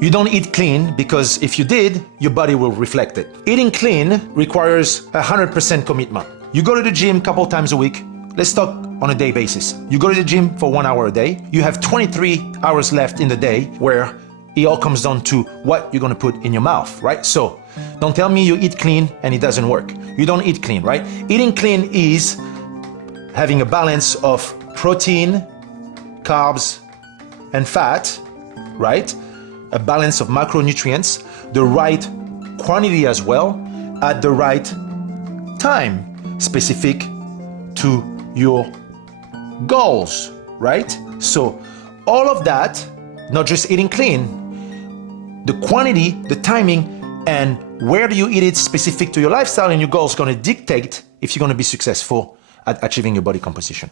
You don't eat clean because if you did, your body will reflect it. Eating clean requires 100% commitment. You go to the gym a couple times a week. Let's talk on a day basis. You go to the gym for 1 hour a day. You have 23 hours left in the day where it all comes down to what you're gonna put in your mouth, right? So don't tell me you eat clean and it doesn't work. You don't eat clean, right? Eating clean is having a balance of protein, carbs, and fat, right? A balance of macronutrients, the right quantity as well, at the right time, specific to your goals, right? So all of that, not just eating clean, the quantity, the timing, and where do you eat it specific to your lifestyle and your goals is gonna dictate if you're gonna be successful at achieving your body composition.